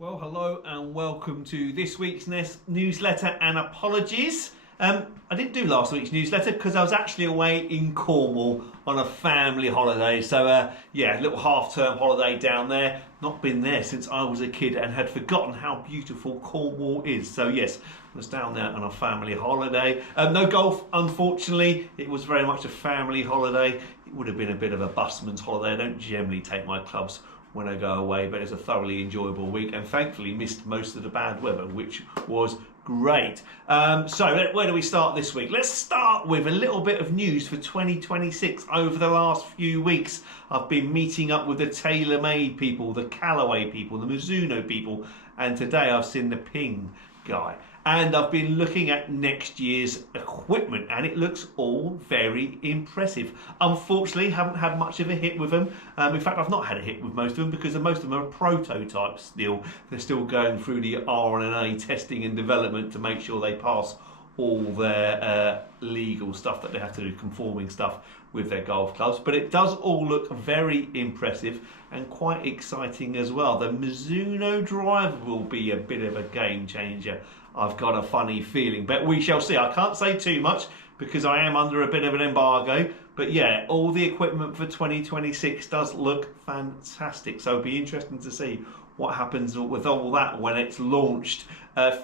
Well, hello and welcome to this week's newsletter, and apologies. I didn't do last week's newsletter because I was actually away in Cornwall on a family holiday. So, yeah, a little half-term holiday down there. Not been there since I was a kid and had forgotten how beautiful Cornwall is. So, yes, I was down there on a family holiday. No golf, unfortunately. It was very much a family holiday. It would have been a bit of a busman's holiday. I don't generally take my clubs when I go away, but it's a thoroughly enjoyable week and thankfully missed most of the bad weather, which was great. So where do we start this week? Let's start with a little bit of news for 2026. Over the last few weeks, I've been meeting up with the TaylorMade people, the Callaway people, the Mizuno people, and today I've seen the Ping guy. And I've been looking at next year's equipment and it looks all very impressive. Unfortunately, haven't had much of a hit with them. In fact, I've not had a hit with most of them because most of them are prototypes still. They're still going through the R&A testing and development to make sure they pass all their legal stuff that they have to do, conforming stuff with their golf clubs. But it does all look very impressive and quite exciting as well. The Mizuno driver will be a bit of a game changer, I've got a funny feeling, but we shall see. I can't say too much because I am under a bit of an embargo, but yeah, all the equipment for 2026 does look fantastic, so it'll be interesting to see what happens with all that when it's launched.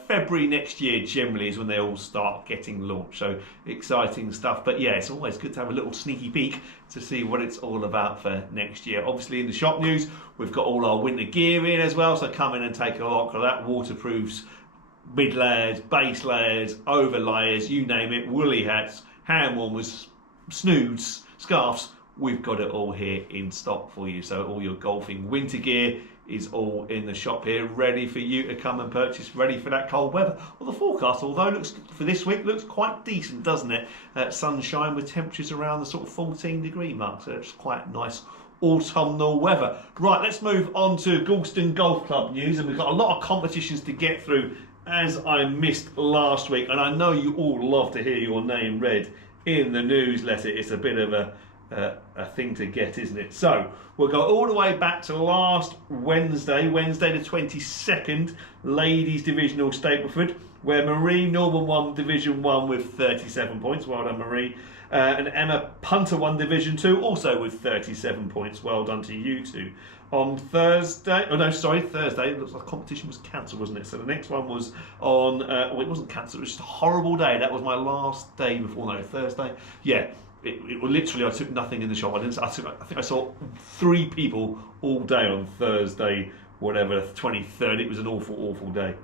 February next year generally is when they all start getting launched, so exciting stuff. But yeah, it's always good to have a little sneaky peek to see what it's all about for next year. Obviously in the shop news, we've got all our winter gear in as well, so come in and take a look at that. Waterproofs, mid layers, base layers, over layers, you name it, woolly hats, hand warmers, snoods, scarves, we've got it all here in stock for you. So all your golfing winter gear is all in the shop here, ready for you to come and purchase, ready for that cold weather. Well, the forecast, although looks for this week, looks quite decent, doesn't it? Sunshine with temperatures around the sort of 14-degree mark, so it's quite nice autumnal weather. Right, let's move on to Galston Golf Club news, and we've got a lot of competitions to get through, as I missed last week, and I know you all love to hear your name read in the newsletter. It's a bit of a thing to get, isn't it? So we'll go all the way back to last Wednesday the 22nd, Ladies Divisional Stapleford, where Marie Norman won Division 1 with 37 points. Well done, Marie. And Emma Punter won Division 2 also with 37 points. Well done to you two. On Thursday, Thursday, it looks like the competition was cancelled, wasn't it? So the next one was on, it wasn't cancelled, it was just a horrible day. That was my last day before, Thursday. Yeah, it literally, I took nothing in the shop. I think I saw 3 people all day on Thursday, whatever, the 23rd. It was an awful, awful day.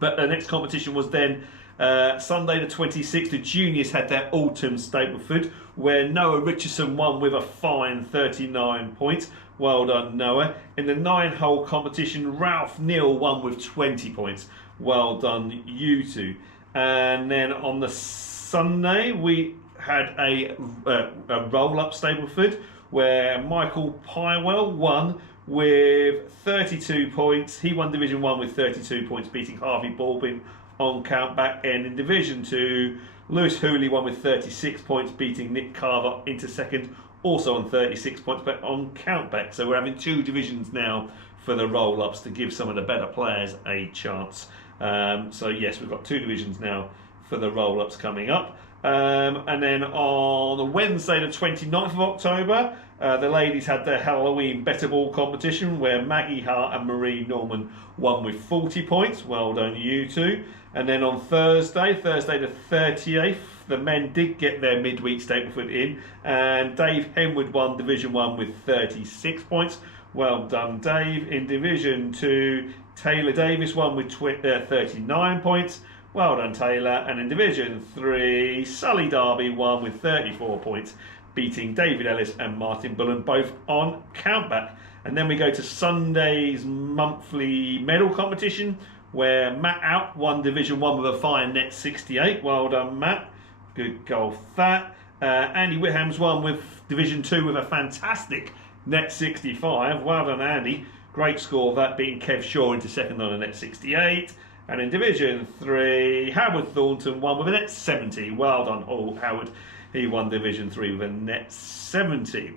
But the next competition was then Sunday the 26th. The juniors had their autumn Stapleford, where Noah Richardson won with a fine 39 points. Well done, Noah. In the 9-hole competition, Ralph Neal won with 20 points. Well done, you two. And then on the Sunday, we had a roll-up Stapleford, where Michael Pywell won with 32 points. He won Division 1 with 32 points, beating Harvey Balbin on countback. And in Division 2, Lewis Hooley won with 36 points, beating Nick Carver into second, also on 36 points, but on countback. So we're having 2 divisions now for the roll-ups to give some of the better players a chance. So yes, we've got 2 divisions now for the roll-ups coming up. And then on Wednesday the 29th of October, the ladies had their Halloween better ball competition, where Maggie Hart and Marie Norman won with 40 points. Well done, you two. And then on Thursday the 38th, the men did get their midweek Stapleford in, and Dave Henwood won Division 1 with 36 points. Well done, Dave. In Division 2, Taylor Davis won with 39 points. Well done, Taylor. And in Division 3, Sully Darby won with 34 points, beating David Ellis and Martin Bullen, both on countback. And then we go to Sunday's monthly medal competition, where Matt Out won Division 1 with a fine net 68. Well done, Matt. Good golf that. Andy Whitham's won with Division 2 with a fantastic net 65. Well done, Andy. Great score that, beating Kev Shaw into second on a net 68. And in Division 3, Howard Thornton won with a net 70. Well done, Howard. He won Division 3 with a net 70.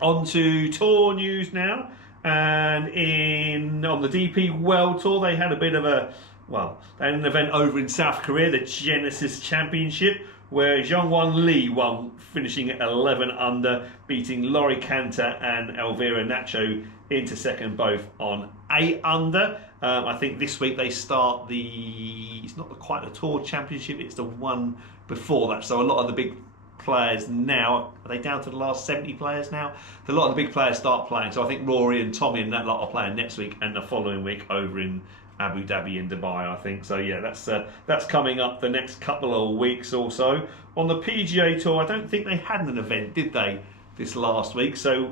On to tour news now. And on the DP World Tour, they had a bit of a, well, they had an event over in South Korea, the Genesis Championship, where Jeongwon Lee won, finishing at 11 under, beating Laurie Cantor and Elvira Nacho into second, both on 8 under. I think this week they start it's not quite the Tour Championship, it's the one before that. So a lot of the big players now, are they down to the last 70 players now? A lot of the big players start playing. So I think Rory and Tommy and that lot are playing next week and the following week over in Abu Dhabi and Dubai, I think. So yeah, that's coming up the next couple of weeks or so. On the PGA Tour, I don't think they had an event, did they, this last week? So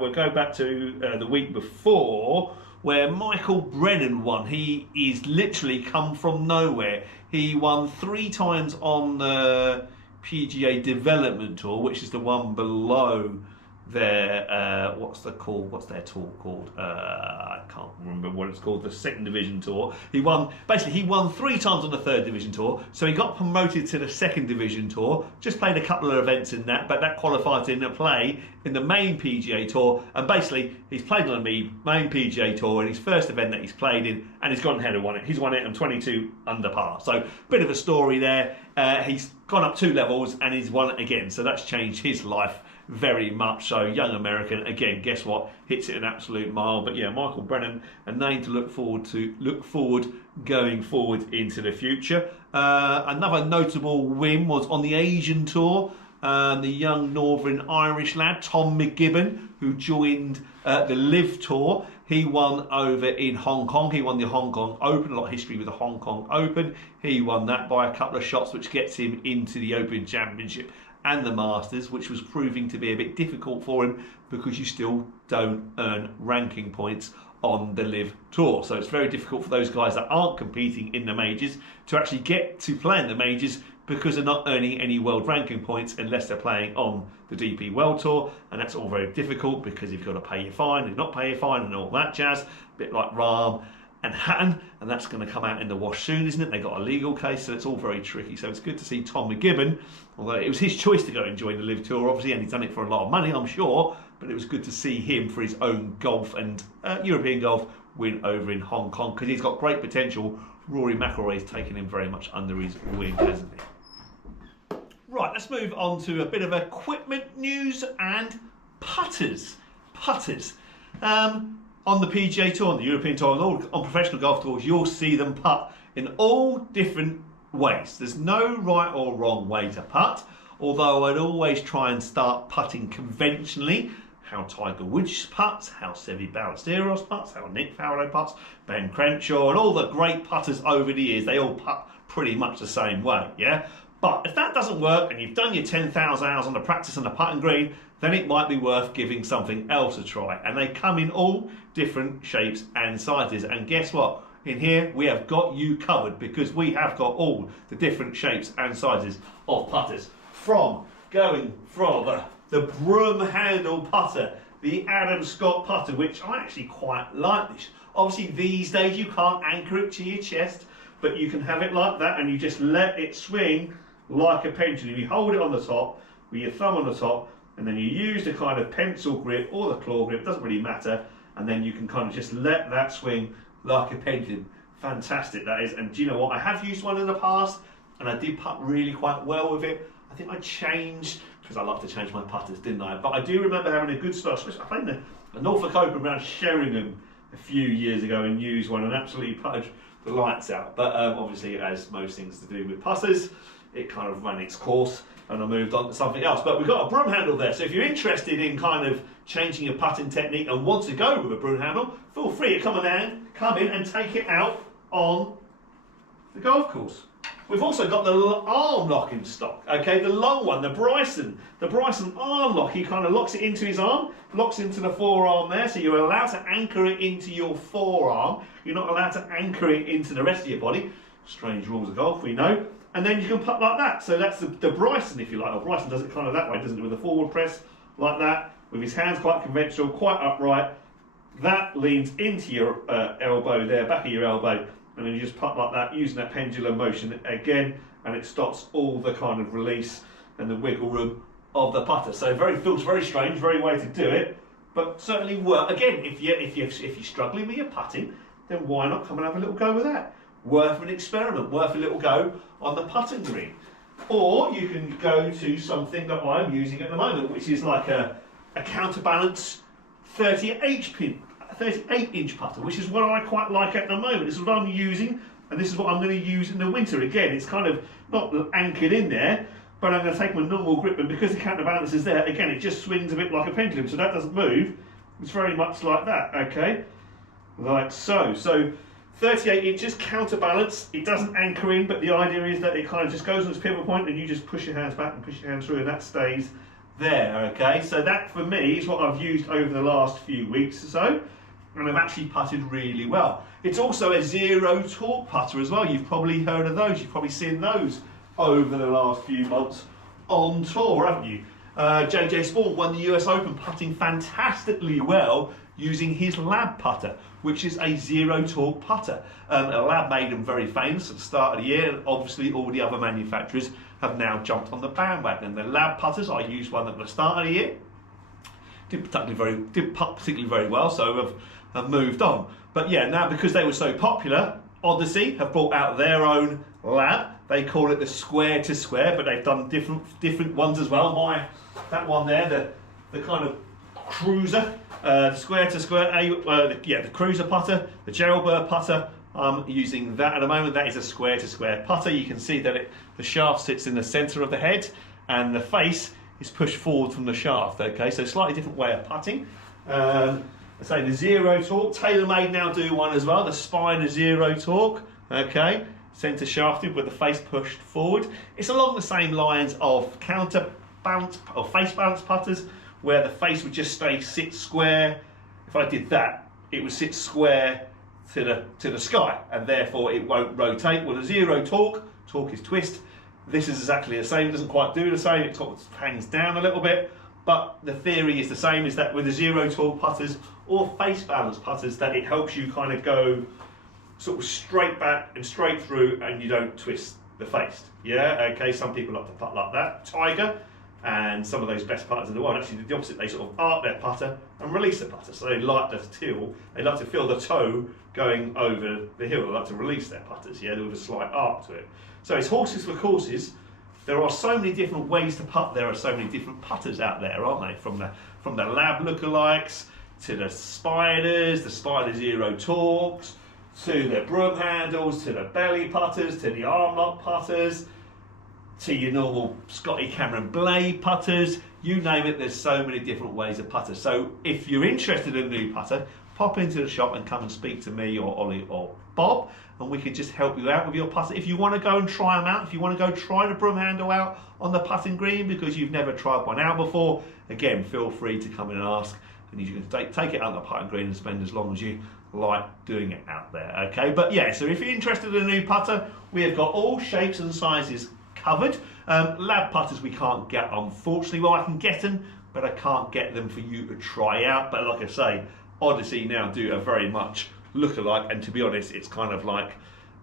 we'll go back to the week before, where Michael Brennan won. He is literally come from nowhere. He won 3 times on the PGA Development Tour, which is the one below their what's their tour called? I can't remember what it's called. The second division tour. He won 3 times on the third division tour, so he got promoted to the second division tour. Just played a couple of events in that, but that qualified him to play in the main PGA Tour. And basically, he's played on the main PGA Tour in his first event that he's played in, and he's gone ahead and won it. He's won it on 22 under par. So bit of a story there. He's gone up 2 levels and he's won it again. So that's changed his life very much. So young American again, guess what, hits it an absolute mile. But yeah, Michael Brennan, a name to look forward going forward into the future. Another notable win was on the Asian Tour. The young Northern Irish lad Tom McGibbon, who joined the Live Tour. He won over in Hong Kong. He won the Hong Kong Open, a lot of history with the Hong Kong Open. He won that by a couple of shots, which gets him into the Open Championship and the Masters, which was proving to be a bit difficult for him because you still don't earn ranking points on the Live Tour. So it's very difficult for those guys that aren't competing in the majors to actually get to play in the majors, because they're not earning any world ranking points unless they're playing on the DP World Tour. And that's all very difficult because you've got to pay your fine and not pay your fine and all that jazz, a bit like Rahm and Hatton, and that's going to come out in the wash soon, isn't it? They've got a legal case, so it's all very tricky. So it's good to see Tom McGibbon, although it was his choice to go and join the Live Tour, obviously, and he's done it for a lot of money, I'm sure, but it was good to see him for his own golf and European golf win over in Hong Kong, because he's got great potential. Rory McIlroy's taken him very much under his wing, hasn't he? Right, let's move on to a bit of equipment news and putters. On the PGA Tour, on the European Tour, and on professional golf tours, you'll see them putt in all different ways. There's no right or wrong way to putt, although I'd always try and start putting conventionally. How Tiger Woods putts, how Seve Ballesteros putts, how Nick Faldo putts, Ben Crenshaw, and all the great putters over the years, they all putt pretty much the same way, yeah? But if that doesn't work and you've done your 10,000 hours on the practice on the putting green, then it might be worth giving something else a try. And they come in all different shapes and sizes. And guess what? In here, we have got you covered, because we have got all the different shapes and sizes of putters. Going from the broom handle putter, the Adam Scott putter, which I actually quite like this. Obviously, these days you can't anchor it to your chest, but you can have it like that and you just let it swing like a pendulum. You hold it on the top with your thumb on the top, and then you use the kind of pencil grip or the claw grip, doesn't really matter, and then you can kind of just let that swing like a pendulum. Fantastic that is. And do you know what, I have used one in the past and I did putt really quite well with it. I think I changed, because I love to change my putters, didn't I? But I do remember having a good start. I played the Norfolk Open around Sheringham a few years ago and used one and absolutely putted the lights out. But obviously, as most things to do with putters, it kind of ran its course and I moved on to something else. But we've got a broom handle there, so if you're interested in kind of changing your putting technique and want to go with a broom handle, feel free to come in and take it out on the golf course. We've also got the arm lock in stock, okay, the long one, the Bryson arm lock. He kind of locks it into his arm, locks into the forearm there, so you're allowed to anchor it into your forearm. You're not allowed to anchor it into the rest of your body. Strange rules of golf, we know. And then you can putt like that. So that's the Bryson, if you like. Or Bryson does it kind of that way, doesn't it? With a forward press like that, with his hands quite conventional, quite upright. That leans into your elbow there, back of your elbow, and then you just putt like that, using that pendulum motion again, and it stops all the kind of release and the wiggle room of the putter. So feels very strange, very way to do it, but certainly work. Again, if you're struggling with your putting, then why not come and have a little go with that? Worth an experiment, worth a little go on the putting green. Or you can go to something that I'm using at the moment, which is like a counterbalance 38-inch putter, which is what I quite like at the moment. This is what I'm using, and this is what I'm going to use in the winter. Again, it's kind of not anchored in there, but I'm going to take my normal grip, and because the counterbalance is there, again, it just swings a bit like a pendulum, so that doesn't move. It's very much like that, okay? Like so. So 38 inches, counterbalance, it doesn't anchor in, but the idea is that it kind of just goes on its pivot point and you just push your hands back and push your hands through and that stays there, okay? So that for me is what I've used over the last few weeks or so, and I've actually putted really well. It's also a zero torque putter as well. You've probably heard of those, you've probably seen those over the last few months on tour, haven't you? JJ Spawn won the US Open putting fantastically well using his Lab putter, which is a zero torque putter. Lab made them very famous at the start of the year, and obviously all the other manufacturers have now jumped on the bandwagon. The Lab putters, I used one at the start of the year, didn't putt particularly very well, so have moved on. But yeah, now because they were so popular, Odyssey have brought out their own Lab. They call it the square to square, but they've done different ones as well. That one there, the kind of cruiser, the square to square, the cruiser putter, the jailbird putter. I'm using that at the moment. That is a square to square putter. You can see that the shaft sits in the centre of the head, and the face is pushed forward from the shaft. Okay, so slightly different way of putting. I say the zero torque. TaylorMade now do one as well. The Spider Zero Torque. Okay, centre shafted with the face pushed forward. It's along the same lines of counterbalance or face balance putters, where the face would just sit square. If I did that, it would sit square to the sky, and therefore it won't rotate. Well, the zero torque is twist. This is exactly the same. It doesn't quite do the same. It sort of hangs down a little bit, but the theory is the same. Is that with the zero torque putters or face balance putters, that it helps you kind of go sort of straight back and straight through, and you don't twist the face. Yeah, okay. Some people like to putt like that. Tiger and some of those best putters in the world actually do the opposite. They sort of arc their putter and release the putter. So they like to feel the toe going over the hill. They like to release their putters, yeah, with a slight arc to it. So it's horses for courses. There are so many different ways to putt. There are so many different putters out there, aren't they? From the Lab lookalikes to the Spiders, the Spider Zero Torques, to the broom handles, to the belly putters, to the arm lock putters, to your normal Scotty Cameron blade putters, you name it. There's so many different ways of putter. So if you're interested in a new putter, pop into the shop and come and speak to me or Ollie or Bob, and we can just help you out with your putter. If you want to go and try them out, if you want to go try the broom handle out on the putting green because you've never tried one out before, again, feel free to come in and ask, and you can take it out on the putting green and spend as long as you like doing it out there. Okay, but yeah, so if you're interested in a new putter, we have got all shapes and sizes covered. Lab putters we can't get, unfortunately. Well, I can get them, but I can't get them for you to try out. But like I say, Odyssey now do a very much look-alike, and to be honest, it's kind of like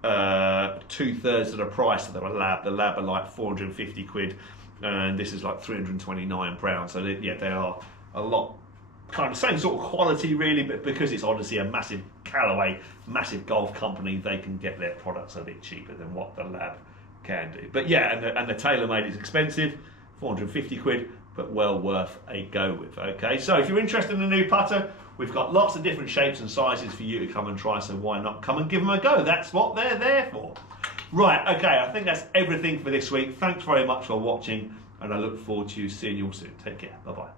2/3 of the price of the Lab. The Lab are like 450 quid, and this is like £329. So they are a lot, kind of same sort of quality really, but because it's Odyssey, a massive Callaway, massive golf company, they can get their products a bit cheaper than what the Lab can do. But yeah, and the TaylorMade is expensive, 450 quid, but well worth a go with. Okay, so if you're interested in a new putter, we've got lots of different shapes and sizes for you to come and try, so why not come and give them a go? That's what they're there for. Right, okay, I think that's everything for this week. Thanks very much for watching, and I look forward to seeing you all soon. Take care, bye-bye.